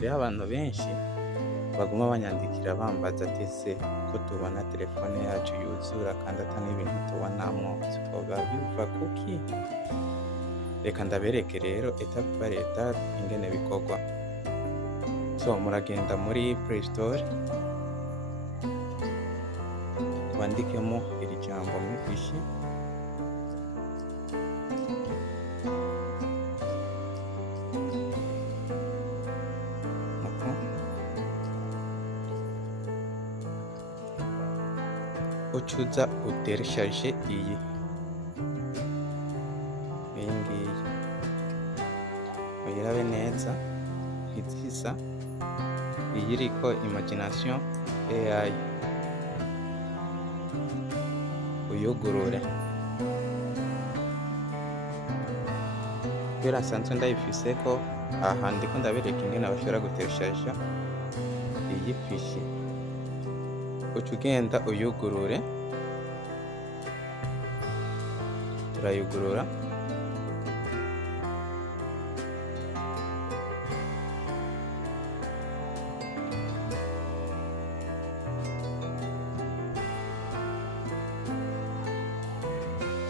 hariho abantu benshi baguma banyandikira bambaza ati ese ko tubona telefone yacu yuzura kandi ata n'ibintu tubonamwo twoba biva kuki? Reka ndabereke rero etape par etape ingene bikorwa. So muragenda muri Play Store wandikemo iri jambo Mifishi, ucuza utereshaje iyi ngiyi uyirabe neza izisa iyi iriko imagination AI uyugurure kubera nsanzwe ndayifiseko. Aha ndiko ndabereka ingene bashobora gutereshaja iyi fishi. Uca ugenda uyugurure, turayugurura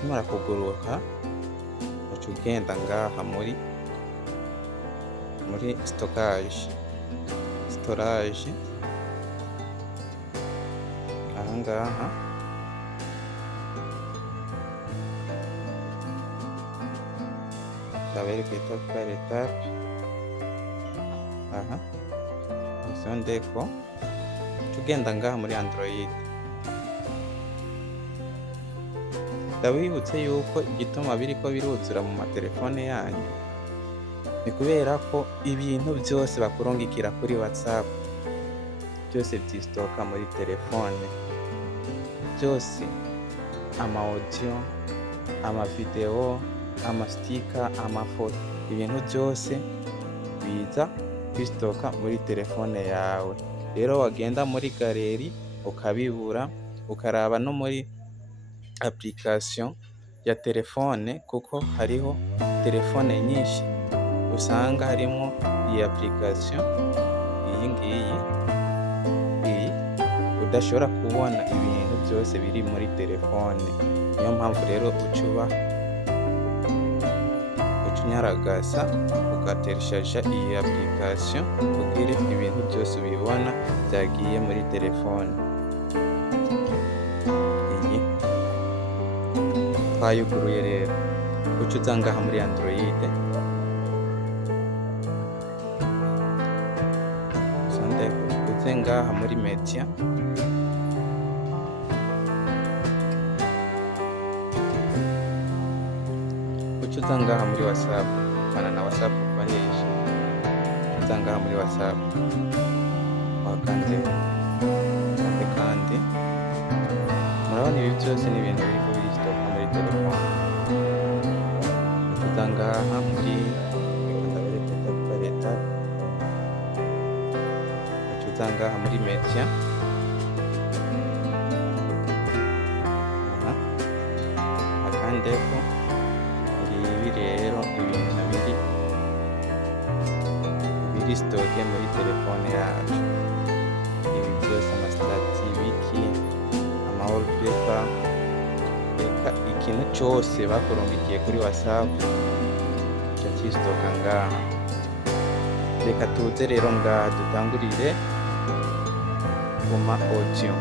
tumara kuguruka uca ugenda ngaha muri storage ahangaha ndabereka etape par etape. Aha isondeko tugenda ngaha muri Android. Ndabibutse yuko igituma biriko biruzura mu matelefone yanyu ni kubera ko ibintu byose bakurungikira kuri WhatsApp byose vyistoka muri telefone, byose ama audio, ama video, ama sticker, amafoto, ibintu byose biza bistoka muri telefone yawe. Rero wagenda muri galeri ukabibura, ukaraba no muri application ya telefone kuko hariho telefone nyinshi usanga harimo iyi application iyi ngiyi udashobora kubona ibintu byose biri muri telefone. Niyo mpamvu rero uca unyaragasa ugatereshaja iyi application kugira ibintu byose ubibona byagiye muri telefone. Iyi twayuguruye rero uca uza ngaha muri Android uze ngaha muri media uca uza ngaha muri WhatsApp fana na WhatsApp ukoresha uza ngaha muri WhatsApp wakande kandi murabona ibi byose ni ibintu biri kubisitoka muri telefone. Uza ngaha muri ngaha muri media akandeko ngibi rero ibintu biri stoke muri telefone yacu. Ibi byose amasitati biki ama wallpaper reka ikintu cyose bakurungikiye kuri WhatsApp cyo kistoka ngaha. Reka tuze rero ngaha dutangurire kuma audio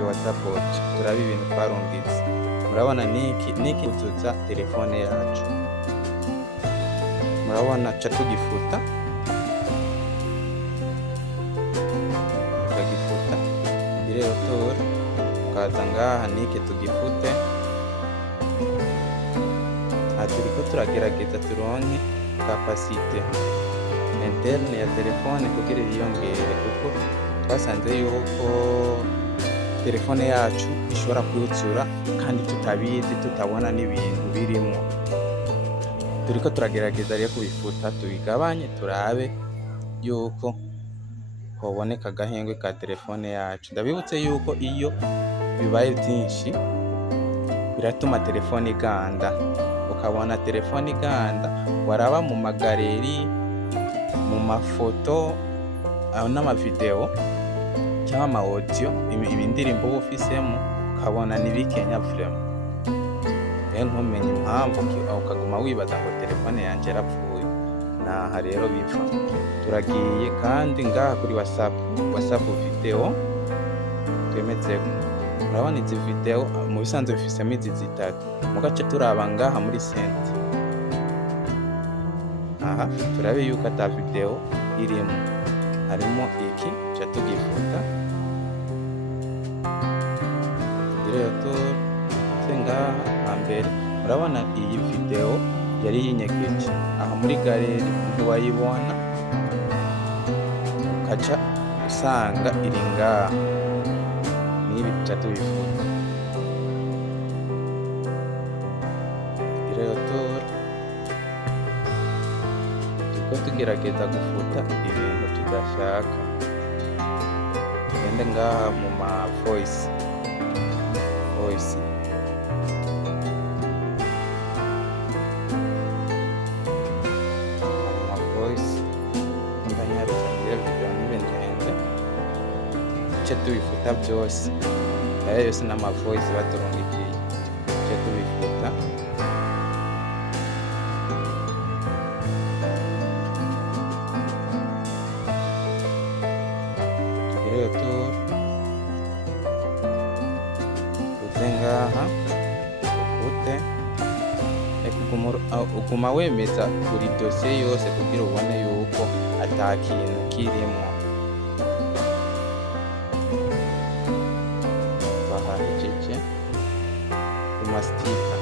WhatsApp turabe ibintu twarungitse. Murabona niki utuza telefone yacu, murabona ca tugifuta rero tora ukaza ngaha niki tugifute. Turiko turagerageza turonke kapasite interne ya telefone kugira yiyongere kuko twasanze yuko telefone yacu ishobora kuzura kandi tutabizi tutabona n'ibintu birimo. Turiko turagerageza rero kubifuta tubigabanye turabe yuko hoboneka agahengwe ka telefone yacu. Ndabibutse yuko iyo bibaye byinshi biratuma telefone iganda, ukabona telefone iganda waraba mu magaleri mu mafoto n'amavideo cyangwa ama audio, indirimbo uba ufisemo ukabona ni bikenya vraiment, rero ntumenye impamvu ukaguma wibaza ngo telefone yanje yarapfuye. Naha rero biva. Turagiye kandi ngaha kuri WhatsApp video twemetseko. Urabona izi video mu bisanzwe bifisemo izi zitatu, mugace turaba ngaha muri sent. Aha turabe yuko ata video irimo, harimo iki ca tugifuta, tugire ngaha hambere. Urabona iyi video yari yinyegeje aha muri galeri, ntiwayibona ukaca usanga iri ngaha, nibi tuca tubifuta. Tugire turiko tugerageza gufuta ibintu tudashaka. Tugende ngaha mu ma voice ndanyarutsa ngira video nibe ndende, duce tubifuta byose. Aya yose n'ama voice baturungikiye, duce tubifuta. Tugire tuze ngaha ufute, uguma wemeza buri dosiye yose kugira ubone yuko ata kintu kirimo. Twahahejeje ku mastika.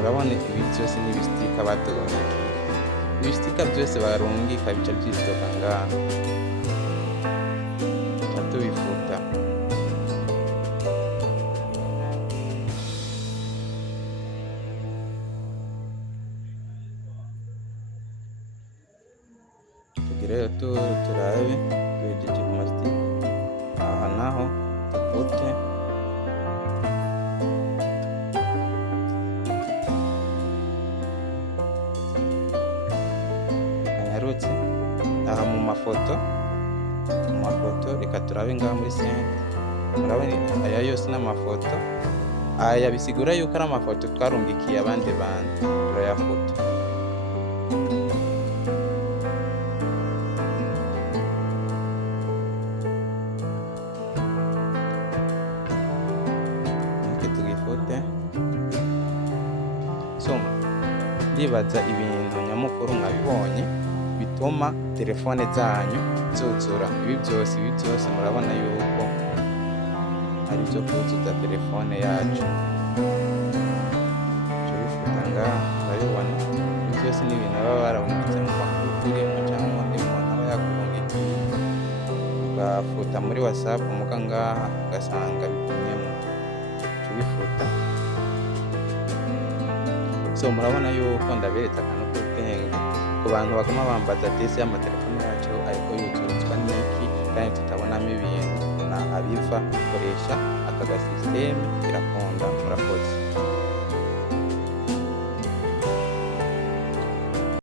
Urabona ibi byose ni ibistika baturungikiye, ibistika byose barungika bica byistoka ngaha, tuca tubifuta. Tugire turabe twejeje ku mastika. Aha naho dufute, kanyarutse. Aha mu mafoto reka turabe ngaha muri sent. Murabona aya yose n'amafoto, aya bisigura yuko ari amafoto twarungikiye abandi bantu, turayafuta. Tugifute. So ndibaza ibintu nyamukuru mwabibonye bituma telefone zanyu zuzura. Ibi byose murabona yuko ari byo kuzuza telefone yacu. Tubifuta ngaha, murabibona. Ibi byose ni ibintu baba barabungitse mu makuru turimo cyangwa undi muntu aba yakurungikiye, ugafuta muri WhatsApp muga ngaha ugasanga bigumyemo. Tubifuta. So murabona yuko ndaberetse akantu k'ubwenge ku bantu baguma bambaza ati amatelefone yacu ariko yuzurizwa n'iki kandi tutabonamo ibintu. Naha biva, koresha aka gasisiteme birakunda. Murakoze.